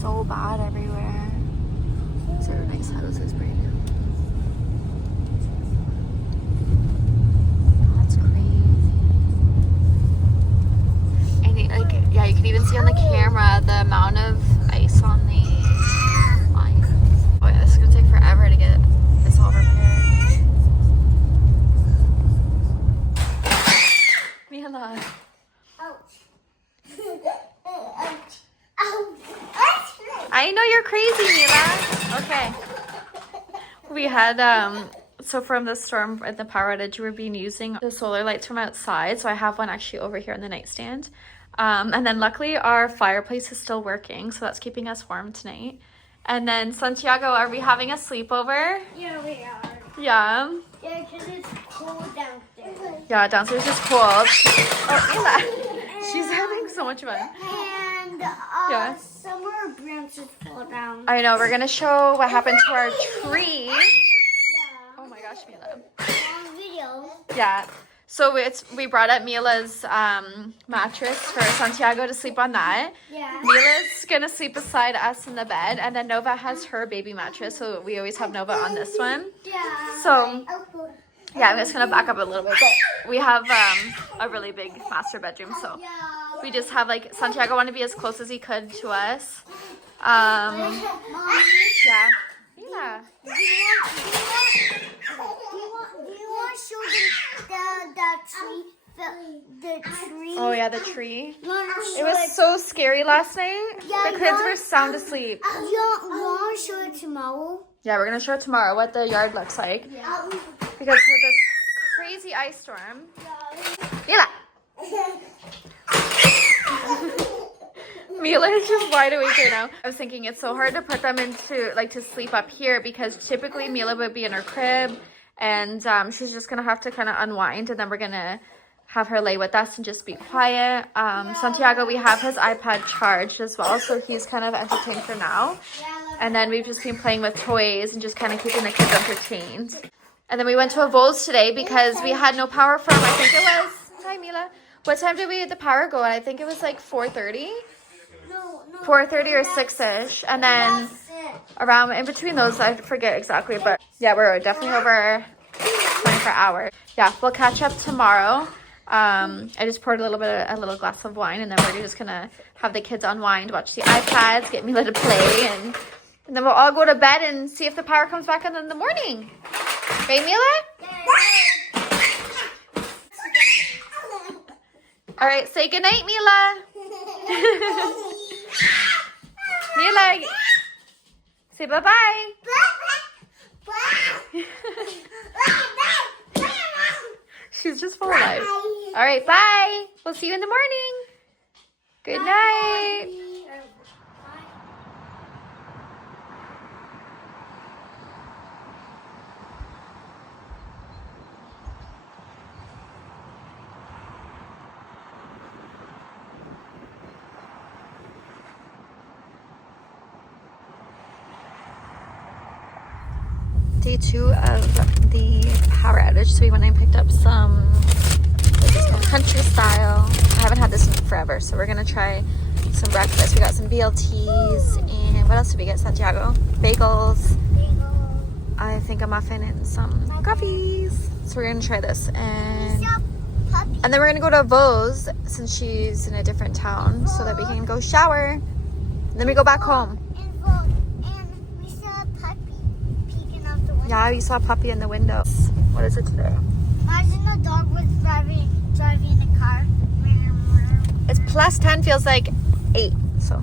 so bad everywhere. These are nice houses, brand new. That's crazy. I think, like, yeah, you can even see on the camera the amount of ice on the lines. Oh yeah, this is gonna take forever to get this all repaired. Mila. I know you're crazy, Mila. Okay. We had, so from the storm and the power outage, we've been using the solar lights from outside. So I have one actually over here on the nightstand. And then luckily our fireplace is still working. So that's keeping us warm tonight. And then Santiago, are we having a sleepover? Yeah, we are. Yeah. Yeah, because it's cold downstairs. Yeah, downstairs is cold. Oh, Mila. She's having so much fun. And Yeah. some of our branches fall down. I know, we're going to show what happened to our tree. Yeah. Oh my gosh, Mila. On video. Yeah. So we brought up Mila's mattress for Santiago to sleep on that. Yeah. Mila's gonna sleep beside us in the bed, and then Nova has her baby mattress, so we always have Nova on this one. Yeah. So yeah, I'm just gonna back up a little bit. But we have a really big master bedroom, so we just have like Santiago wanted to be as close as he could to us. Yeah. Yeah. Do you want to show them the tree? Oh yeah, the tree. You want to It was so scary last night. Yeah, The kids were sound asleep. You want to show it tomorrow? Yeah, we're gonna show it tomorrow what the yard looks like. Yeah. Because with this crazy ice storm. Mila! Mila is just wide awake right now. I was thinking it's so hard to put them into, like, to sleep up here because typically Mila would be in her crib and she's just gonna have to kind of unwind, and then we're gonna have her lay with us and just be quiet. Santiago, we have his iPad charged as well, so he's kind of entertained for now. And then we've just been playing with toys and just kind of keeping the kids entertained. And then we went to a Vols today because we had no power from, I think it was, hi Mila. What time did the power go at? I think it was like 4:30. 4:30 or 6-ish. And then around, in between those, I forget exactly, but yeah, we're definitely over 24 hours. Yeah, we'll catch up tomorrow. I just poured a little glass of wine, and then we're just gonna have the kids unwind, watch the iPads, get Mila to play, and then we'll all go to bed and see if the power comes back on in the morning. Right, Mila? All right, say goodnight, Mila. Mila, say bye-bye. She's just full of life. All right, bye. We'll see you in the morning. Good night. Day 2 of the power outage, so we went and picked up some, what is this called, country style. I haven't had this in forever, so we're gonna try some breakfast. We got some BLTs, and what else did we get, Santiago? Bagels, I think a muffin, and some coffees. So we're gonna try this, and then we're gonna go to Vos since she's in a different town, so that we can go shower, and then we go back home. Yeah, we saw a puppy in the window. What is it today? Imagine the dog was driving a car. It's plus 10, feels like 8. So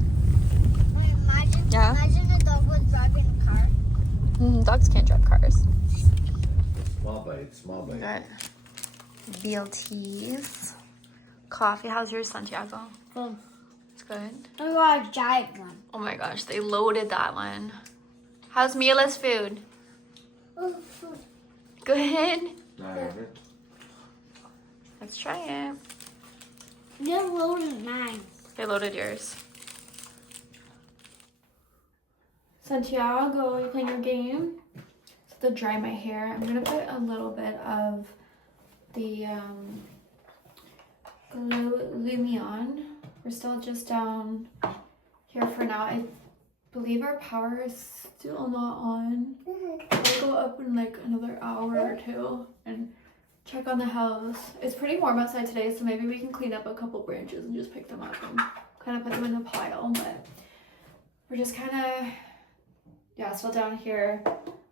Imagine the dog was driving a car. Dogs can't drive cars. Small bite, small bite. Got BLTs. Coffee. How's yours, Santiago? Good. It's good. I got a giant one. Oh my gosh, they loaded that one. How's Mila's food? Good. Let's try it. They're loading mine. They loaded yours. Santiago, you playing your game? So to dry my hair, I'm gonna put a little bit of the Lumion. We're still just down here for now. believe our power is still not on. We'll go up in like another hour or two and check on the house. It's pretty warm outside today, so maybe we can clean up a couple branches and just pick them up and kind of put them in a pile. But we're just kind of, yeah, still down here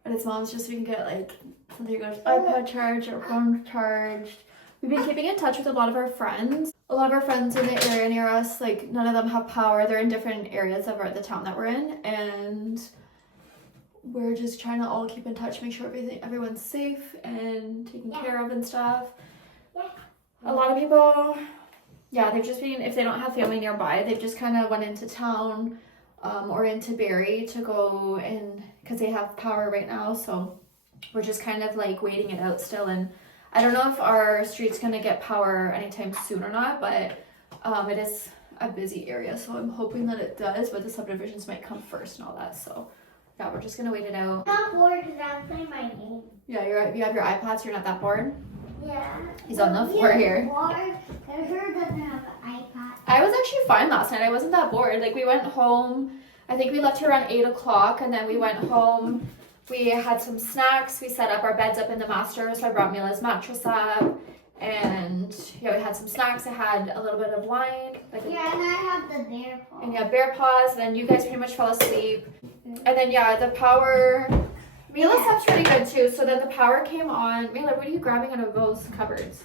at his mom's just so we can get like something to go to iPad charged or phone charged. We've been keeping in touch with a lot of our friends. A lot of our friends in the area near us, like none of them have power. They're in different areas of the town that we're in, and we're just trying to all keep in touch, make sure everyone's safe and taken care of and stuff. A lot of people, yeah, they've just been, if they don't have family nearby, they've just kind of went into town or into Barrie to go in because they have power right now. So we're just kind of like waiting it out still, and I don't know if our street's gonna get power anytime soon or not, but it is a busy area, so I'm hoping that it does, but the subdivisions might come first and all that. So yeah, we're just gonna wait it out. I'm not bored because I'm playing my game. Yeah, you have your iPad, so you're not that bored? Yeah. He's on the floor here. Bored because her doesn't have an iPad. I was actually fine last night. I wasn't that bored. Like, we went home, I think we left here around 8 o'clock, and then we went home. We had some snacks. We set up our beds up in the master, so I brought Mila's mattress up. And yeah, we had some snacks. I had a little bit of wine. Yeah, and I have the bear paw. And yeah, bear paws. And then you guys pretty much fell asleep. And then yeah, the power. Mila slept pretty good too. So then the power came on. Mila, what are you grabbing out of those cupboards?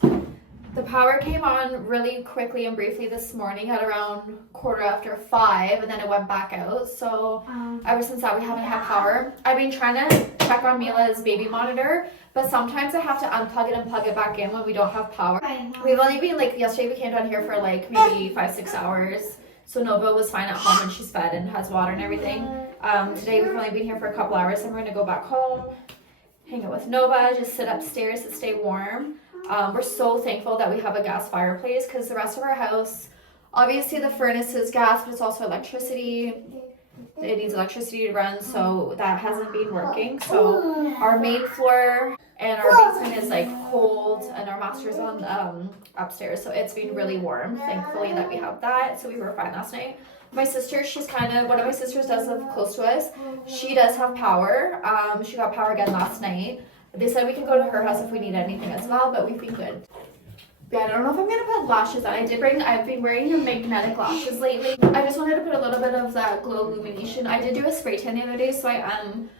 The power came on really quickly and briefly this morning at around 5:15, and then it went back out. So ever since that, we haven't had power. I've been trying to check on Mila's baby monitor, but sometimes I have to unplug it and plug it back in when we don't have power. We've only been, like, yesterday we came down here for like maybe 5-6 hours. So Nova was fine at home and she's fed and has water and everything. Today we've only been here for a couple hours, and we're gonna go back home, hang out with Nova, just sit upstairs to stay warm. We're so thankful that we have a gas fireplace, because the rest of our house, obviously the furnace is gas, but it's also electricity. It needs electricity to run, so that hasn't been working. So our main floor and our basement is like cold, and our master's on upstairs, so it's been really warm. Thankfully that we have that, so we were fine last night. My sister, one of my sisters does live close to us. She does have power. She got power again last night. They said we can go to her house if we need anything as well, but we've been good. Yeah, I don't know if I'm gonna put lashes on. I've been wearing the magnetic lashes lately. I just wanted to put a little bit of that glow illumination. I did do a spray tan the other day, so I am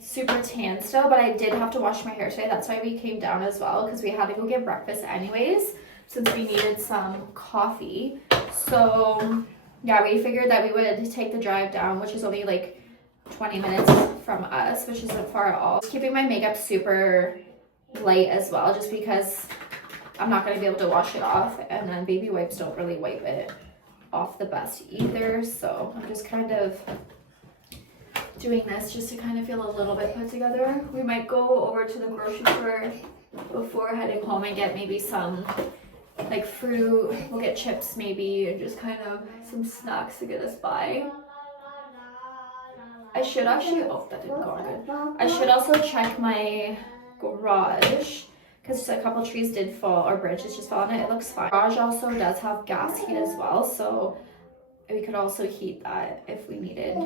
super tan still, but I did have to wash my hair today. That's why we came down as well, because we had to go get breakfast anyways, since we needed some coffee. So yeah, we figured that we would take the drive down, which is only like 20 minutes from us, which isn't far at all. Keeping my makeup super light as well, just because I'm not going to be able to wash it off, and then baby wipes don't really wipe it off the best either. So I'm just kind of doing this just to kind of feel a little bit put together. We might go over to the grocery store before heading home and get maybe some like fruit. We'll get chips maybe, and just kind of some snacks to get us by. I should actually, oh, that didn't go on good. I should also check my garage, because a couple trees did fall, or branches just fell on it. It looks fine. Garage also does have gas heat as well, so we could also heat that if we needed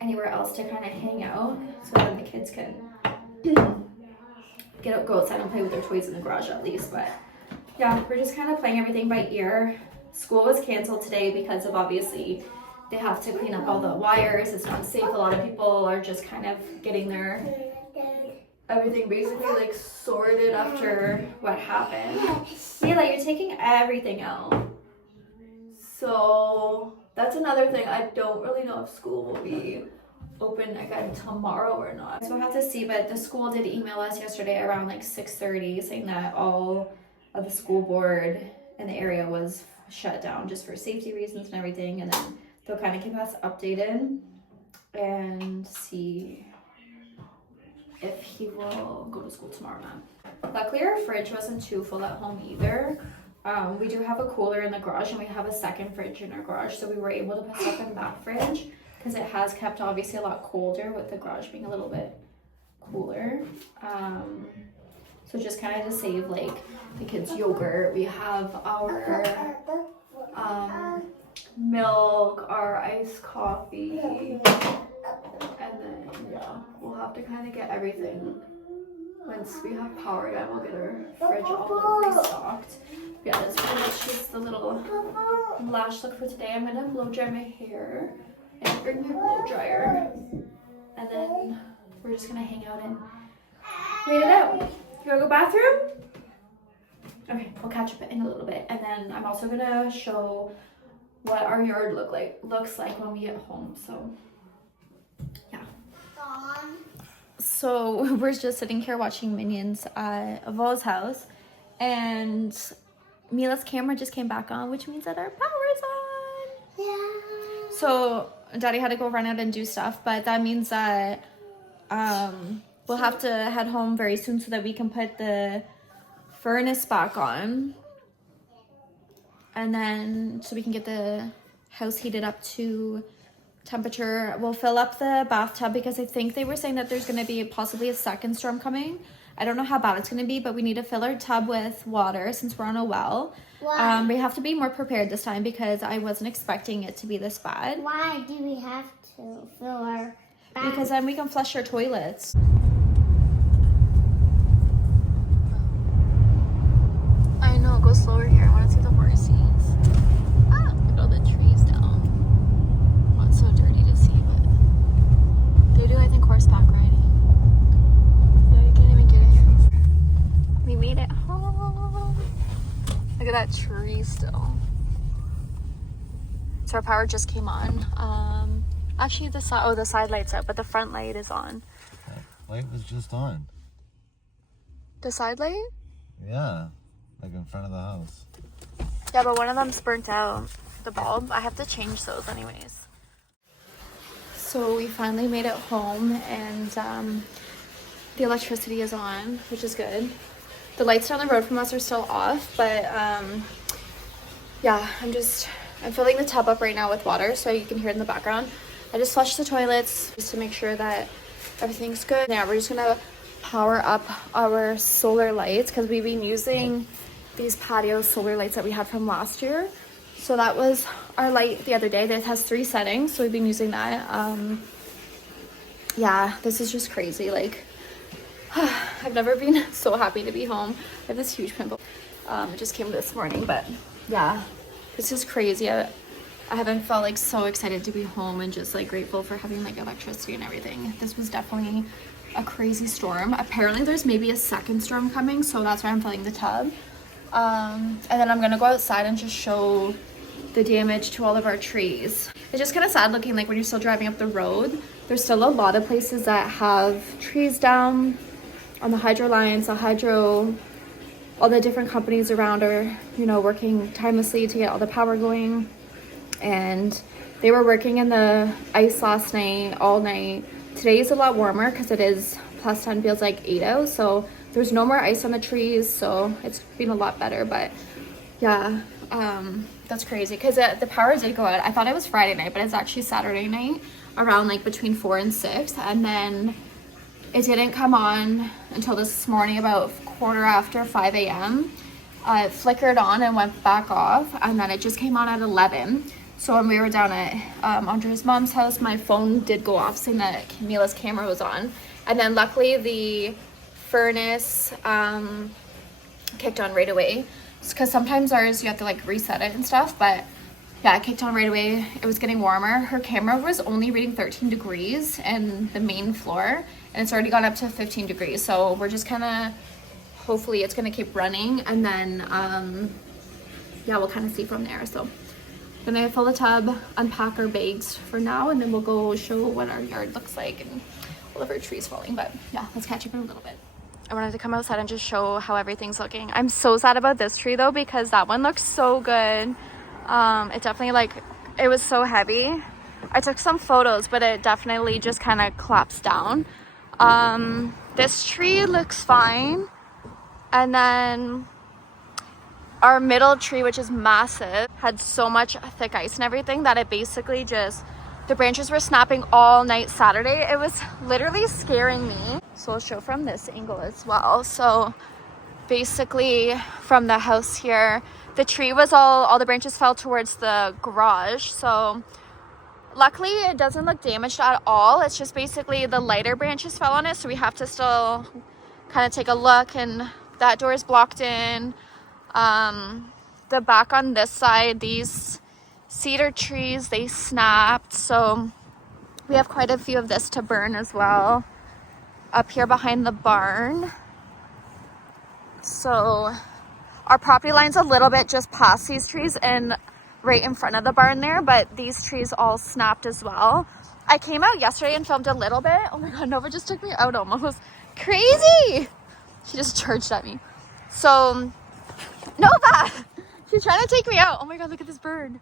anywhere else to kind of hang out, so then the kids can go outside and play with their toys in the garage at least. But yeah, we're just kind of playing everything by ear. School was canceled today because of, obviously, they have to clean up all the wires. It's not safe. A lot of people are just kind of getting their everything basically like sorted after what happened. Mila, you're taking everything out. So that's another thing. I don't really know if school will be open again tomorrow or not. So we'll have to see, but the school did email us yesterday around like 6:30 saying that all of the school board in the area was shut down just for safety reasons and everything, and then they'll kind of keep us updated and see if he will go to school tomorrow night. Luckily our fridge wasn't too full at home either. We do have a cooler in the garage, and we have a second fridge in our garage, so we were able to put stuff in that fridge, because it has kept obviously a lot colder with the garage being a little bit cooler. So just kind of to save like the kids yogurt. We have our milk, our iced coffee, and then yeah, we'll have to kind of get everything. Once we have power again, we'll get our fridge all restocked. Yeah, that's pretty much just the little lash look for today. I'm gonna blow dry my hair and bring my blow dryer, and then we're just gonna hang out and wait it out. You wanna go bathroom? Okay, we'll catch up in a little bit, and then I'm also gonna show what our yard looks like when we get home. So yeah. So we're just sitting here watching Minions at Vol's house, and Mila's camera just came back on, which means that our power is on. Yeah. So Daddy had to go run out and do stuff, but that means that we'll have to head home very soon so that we can put the furnace back on, and then so we can get the house heated up to temperature. We'll fill up the bathtub because I think they were saying that there's going to be possibly a second storm coming. I don't know how bad it's going to be, but we need to fill our tub with water since we're on a well. Why? We have to be more prepared this time because I wasn't expecting it to be this bad. Why do we have to fill our bath? Because then we can flush our toilets. I know, go slower here. I want to see the horses. Ah, look at all the trees down. Not so dirty to see, but they do, I think, horseback riding. Yeah, you can't even get it. We made it home. Look at that tree still. So our power just came on. Actually, the side light's out, but the front light is on. Light was just on. The side light? Yeah, like in front of the house. Yeah, but one of them's burnt out. The bulb. I have to change those anyways. So we finally made it home, and the electricity is on, which is good. The lights down the road from us are still off, but yeah, I'm filling the tub up right now with water so you can hear it in the background. I just flushed the toilets just to make sure that everything's good. Yeah, we're just gonna power up our solar lights because we've been using these patio solar lights that we had from last year. So that was our light the other day. This has 3 settings, so we've been using that. Yeah, this is just crazy. Like, I've never been so happy to be home. I have this huge pimple. It just came this morning, but yeah, this is crazy. I haven't felt like so excited to be home and just like grateful for having like electricity and everything. This was definitely a crazy storm. Apparently there's maybe a second storm coming, so that's why I'm filling the tub. And then I'm gonna go outside and just show the damage to all of our trees. It's just kind of sad looking, like when you're still driving up the road, there's still a lot of places that have trees down on the hydro lines, all the different companies around are, you know, working tirelessly to get all the power going. And they were working in the ice last night, all night. Today is a lot warmer because it is +10, feels like 8 out. So there's no more ice on the trees, so it's been a lot better. But yeah, that's crazy because the power did go out. I thought it was Friday night, but it's actually Saturday night around like between 4 and 6. And then it didn't come on until this morning about 5:15 a.m. It flickered on and went back off, and then it just came on at 11. So when we were down at Andre's mom's house, my phone did go off saying that Camila's camera was on. And then luckily the furnace kicked on right away. Because sometimes ours, you have to like reset it and stuff. But yeah, it kicked on right away. It was getting warmer. Her camera was only reading 13 degrees in the main floor. And it's already gone up to 15 degrees. So we're just kind of, hopefully it's going to keep running. And then, yeah, we'll kind of see from there. So I'm gonna fill the tub, unpack our bags for now, and then we'll go show what our yard looks like and all of our trees falling. But yeah, let's catch up in a little bit. I wanted to come outside and just show how everything's looking. I'm so sad about this tree though, because that one looks so good. It definitely, it was so heavy. I took some photos, but it definitely just kind of collapsed down. This tree looks fine. And then our middle tree, which is massive, had so much thick ice and everything that it basically just, the branches were snapping all night Saturday. It was literally scaring me. So I'll show from this angle as well. So basically from the house here, the tree was all the branches fell towards the garage. So luckily it doesn't look damaged at all. It's just basically the lighter branches fell on it. So we have to still kind of take a look, and that door is blocked in. The back on this side, these cedar trees, they snapped. So we have quite a few of this to burn as well up here behind the barn. So our property line's a little bit just past these trees and right in front of the barn there, but these trees all snapped as well. I came out yesterday and filmed a little bit. Oh my god, Nova just took me out almost. Crazy! She just charged at me. So, Nova! She's trying to take me out. Oh my god, look at this bird.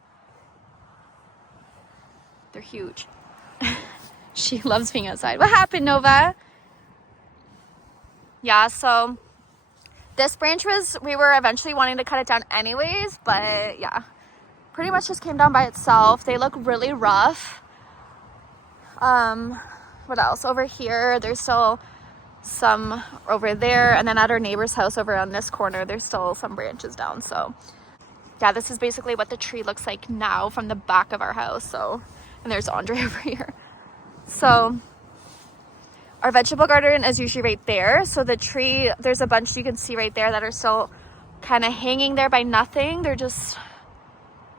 They're huge. She loves being outside. What happened, Nova? Yeah, so this branch we were eventually wanting to cut it down anyways, but yeah, pretty much just came down by itself. They look really rough. What else? Over here, there's still some over there, and then at our neighbor's house over on this corner, there's still some branches down. So yeah, this is basically what the tree looks like now from the back of our house. So, and there's Andre over here. So our vegetable garden is usually right there. So the tree, there's a bunch you can see right there that are still kind of hanging there by nothing. They're just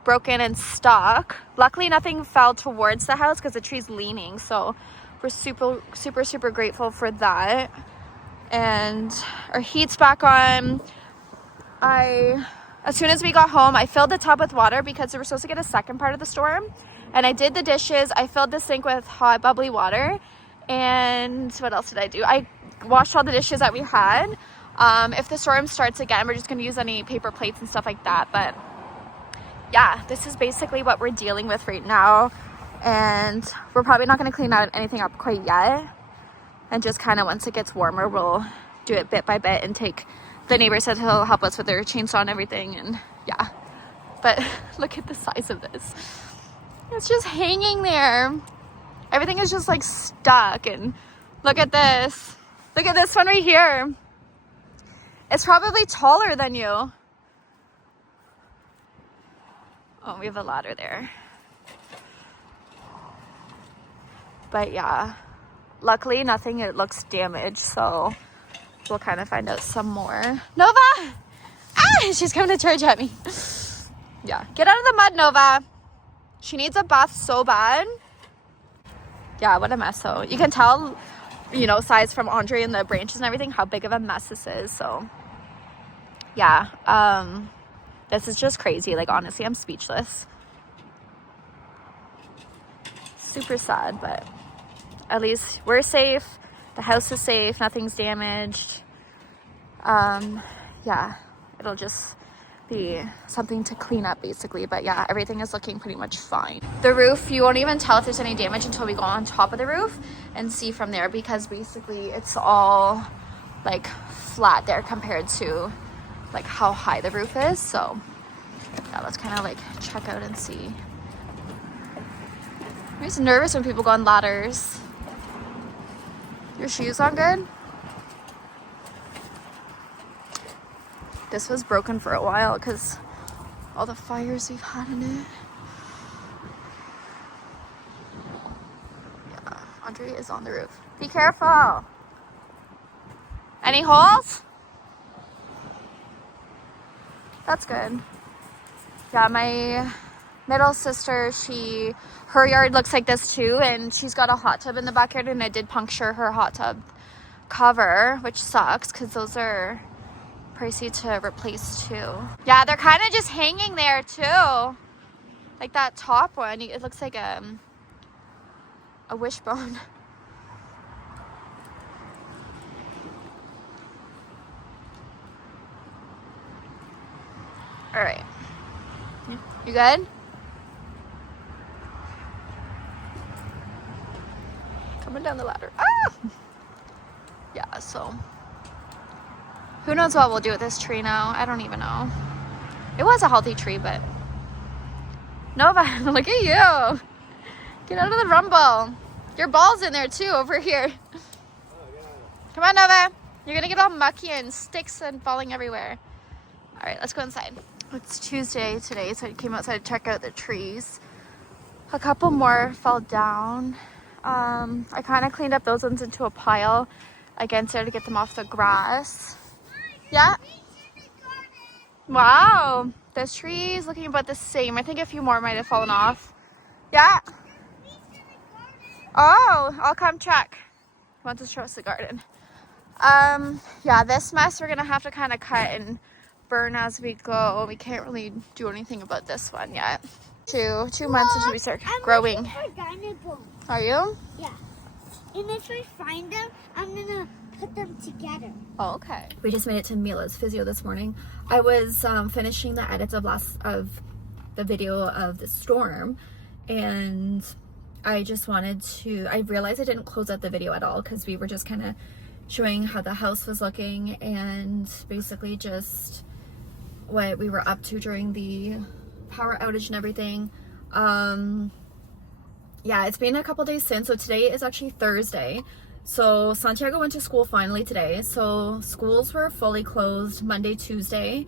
broken and stuck. Luckily, nothing fell towards the house because the tree's leaning. So we're super grateful for that. And our heat's back on. As soon as we got home, I filled the tub with water because we were supposed to get a second part of the storm. And I did the dishes. I filled the sink with hot, bubbly water. And what else did I do? I washed all the dishes that we had. If the storm starts again, we're just going to use any paper plates and stuff like that. But yeah, this is basically what we're dealing with right now. And we're probably not going to clean out anything up quite yet. And just kind of once it gets warmer, we'll do it bit by bit and take the neighbor said he'll help us with their chainsaw and everything. And yeah, but look at the size of this. It's just hanging there. Everything is just like stuck. And look at this. Look at this one right here. It's probably taller than you. Oh, we have a ladder there. But yeah, luckily nothing, it looks damaged. So we'll kind of find out some more. Nova! Ah, she's coming to charge at me. Yeah, get out of the mud, Nova. She needs a bath so bad. Yeah, what a mess though. You can tell, you know, size from Andre and the branches and everything, how big of a mess this is. So yeah, this is just crazy. Like, honestly, I'm speechless. Super sad, but at least we're safe. The house is safe. Nothing's damaged. Yeah, it'll just be something to clean up basically, but yeah, everything is looking pretty much fine. The roof, you won't even tell if there's any damage until we go on top of the roof and see from there, because basically it's all like flat there compared to like how high the roof is. So yeah, let's kind of like check out and see. I'm just nervous when people go on ladders. Your shoes on good? This was broken for a while because all the fires we've had in it. Yeah, Andre is on the roof. Be careful. Any holes? That's good. Yeah, my middle sister, her yard looks like this too, and she's got a hot tub in the backyard, and I did puncture her hot tub cover, which sucks because those are pricey to replace too. Yeah, they're kind of just hanging there too. Like that top one, it looks like a wishbone. All right, you good? Coming down the ladder. Ah! Yeah, so who knows what we'll do with this tree now? I don't even know. It was a healthy tree, but Nova, look at you. Get out of the rumble. Your ball's in there too, over here. Come on, Nova. You're gonna get all mucky and sticks and falling everywhere. All right, let's go inside. It's Tuesday today, so I came outside to check out the trees. A couple more fell down. I kind of cleaned up those ones into a pile again, so to get them off the grass. Yeah. Wow, this tree is looking about the same. I think a few more might have fallen off. Yeah. Oh, I'll come check. He wants to show us the garden. Yeah, this mess we're gonna have to kind of cut and burn as we go. We can't really do anything about this one yet. Two months until we start growing. I'm looking for bones. Are you? Yeah. And if I find them, I'm gonna put them together. Oh, okay. We just made it to Mila's physio this morning. I was finishing the edits of the video of the storm, and I just wanted to, I realized I didn't close out the video at all because we were just kind of showing how the house was looking and basically just what we were up to during the power outage and everything. Yeah, it's been a couple days since, so today is actually Thursday. So Santiago went to school finally today. So schools were fully closed Monday, Tuesday.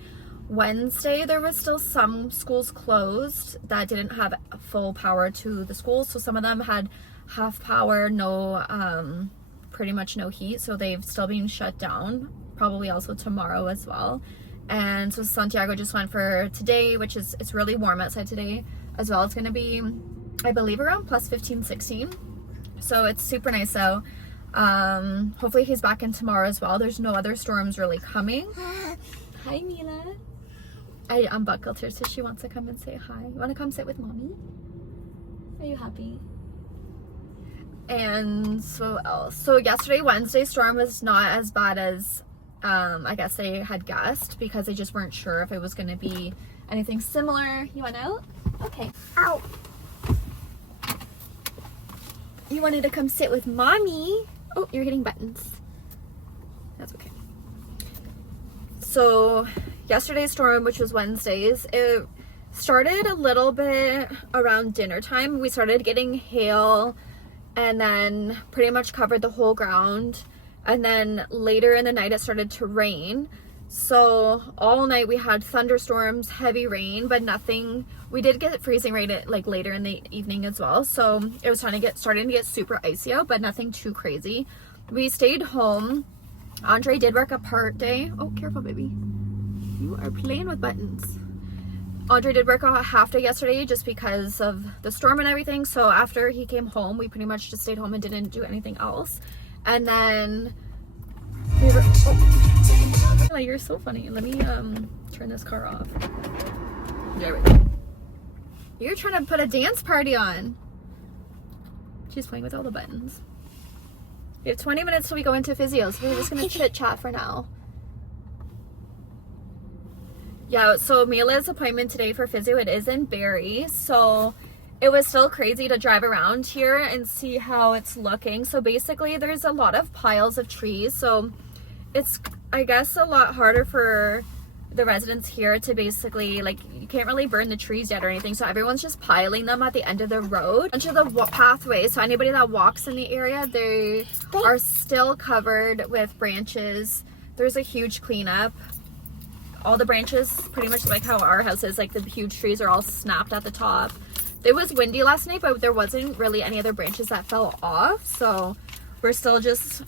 Wednesday, there was still some schools closed that didn't have full power to the schools. So some of them had half power, no, pretty much no heat. So they've still been shut down, probably also tomorrow as well. And so Santiago just went for today, which is, it's really warm outside today as well. It's going to be, I believe, around plus 15, 16. So it's super nice out. Hopefully he's back in tomorrow as well. There's no other storms really coming. Hi, Mila. I unbuckled her so she wants to come and say hi. You want to come sit with mommy? Are you happy? And so what else? So yesterday, Wednesday, storm was not as bad as I guess they had guessed, because they just weren't sure if it was going to be anything similar. You want out? Okay. Ow. You wanted to come sit with mommy. Oh, you're hitting buttons. That's okay. So yesterday's storm, which was Wednesday's, it started a little bit around dinner time. We started getting hail and then pretty much covered the whole ground. And then later in the night, it started to rain. So all night we had thunderstorms, heavy rain, but nothing. We did get freezing rain like later in the evening as well. So it was starting to get super icy out, but nothing too crazy. We stayed home. Andre did work a part day. Oh, careful, baby. You are playing with buttons. Andre did work a half day yesterday just because of the storm and everything. So after he came home, we pretty much just stayed home and didn't do anything else. And then we were, oh, you're so funny. Let me turn this car off. There we go. You're trying to put a dance party on. She's playing with all the buttons. We have 20 minutes till we go into physio, so we're just gonna chit chat for now. Yeah, so Mila's appointment today for physio, it is in Barrie, so it was still crazy to drive around here and see how it's looking. So basically there's a lot of piles of trees, so it's, I guess, a lot harder for the residents here to basically, like, you can't really burn the trees yet or anything, so everyone's just piling them at the end of the road, onto the pathway. So anybody that walks in the area, they are still covered with branches. There's a huge cleanup. All the branches, pretty much like how our house is, like the huge trees are all snapped at the top. It was windy last night, but there wasn't really any other branches that fell off, so we're still just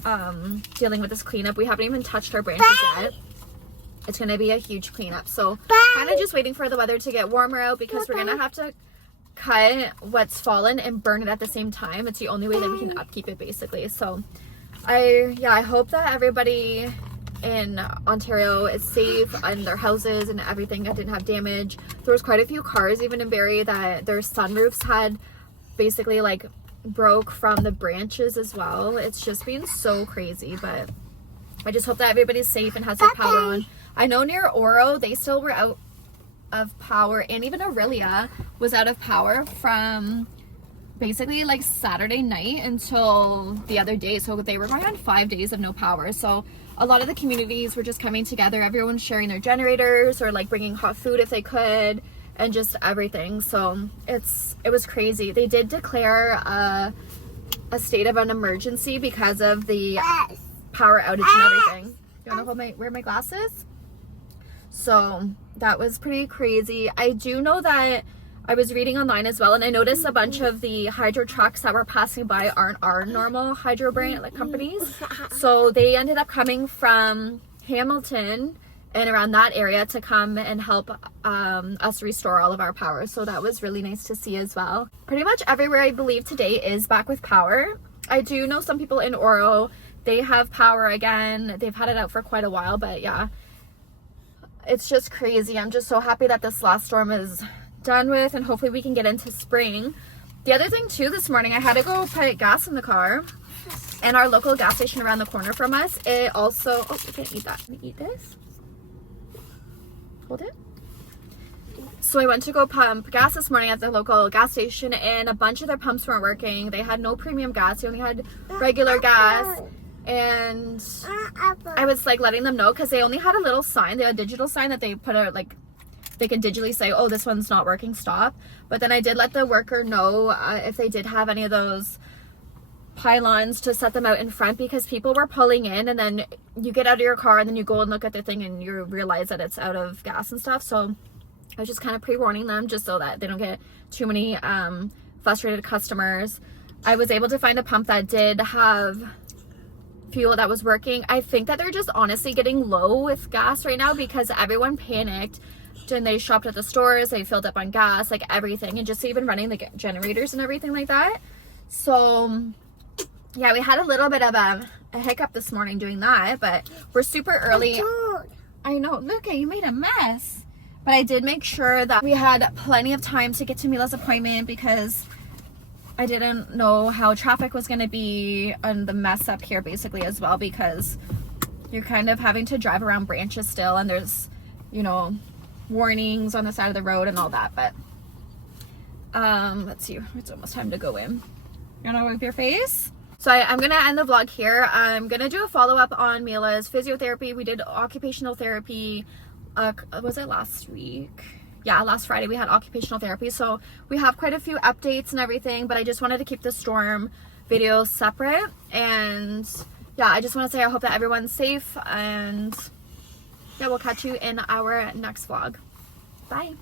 dealing with this cleanup. We haven't even touched our branches yet. It's gonna be a huge cleanup, so kind of just waiting for the weather to get warmer out, because we're gonna have to cut what's fallen and burn it at the same time. It's the only way that we can upkeep it, basically. So I hope that everybody in Ontario is safe and their houses and everything that didn't have damage. There was quite a few cars even in Barrie that their sunroofs had basically like broke from the branches as well. It's just been so crazy, but I just hope that everybody's safe and has their power on. I know near Oro, they still were out of power, and even Aurelia was out of power from basically like Saturday night until the other day. So they were going on 5 days of no power. So a lot of the communities were just coming together. Everyone's sharing their generators or like bringing hot food if they could, and just everything. So it was crazy. They did declare a state of an emergency because of the power outage and everything. You want to wear my glasses? So that was pretty crazy. I do know that I was reading online as well, and I noticed a bunch of the hydro trucks that were passing by aren't our normal hydro brand like companies. So they ended up coming from Hamilton and around that area to come and help us restore all of our power. So that was really nice to see as well. Pretty much everywhere I believe today is back with power. I do know some people in Oro, they have power again. They've had it out for quite a while, but yeah, it's just crazy. I'm just so happy that this last storm is done with, and hopefully we can get into spring. The other thing too, this morning I had to go put gas in the car, and our local gas station around the corner from us, it also, oh, you can't eat that. Can you eat this? Hold it. So I went to go pump gas this morning at the local gas station, and a bunch of their pumps weren't working. They had no premium gas, they only had regular gas. And I was like letting them know, because they only had a little sign, they had a digital sign that they put out, like they can digitally say, oh, this one's not working, stop. But then I did let the worker know if they did have any of those pylons to set them out in front, because people were pulling in, and then you get out of your car and then you go and look at the thing and you realize that it's out of gas and stuff. So I was just kind of pre-warning them just so that they don't get too many frustrated customers. I was able to find a pump that did have fuel that was working. I think that they're just honestly getting low with gas right now, because everyone panicked and they shopped at the stores, they filled up on gas, like everything, and just even running the generators and everything like that. So yeah, we had a little bit of a hiccup this morning doing that, but we're super early. I know, look, you made a mess. But I did make sure that we had plenty of time to get to Mila's appointment, because I didn't know how traffic was going to be and the mess up here basically as well, because you're kind of having to drive around branches still, and there's, you know, warnings on the side of the road and all that. But let's see, it's almost time to go in. You wanna wipe your face? So I'm gonna end the vlog here. I'm gonna do a follow-up on Mila's physiotherapy. We did occupational therapy, was it last week? Yeah, last Friday we had occupational therapy. So we have quite a few updates and everything, but I just wanted to keep the storm videos separate. And yeah, I just want to say I hope that everyone's safe, and yeah, we'll catch you in our next vlog. Bye.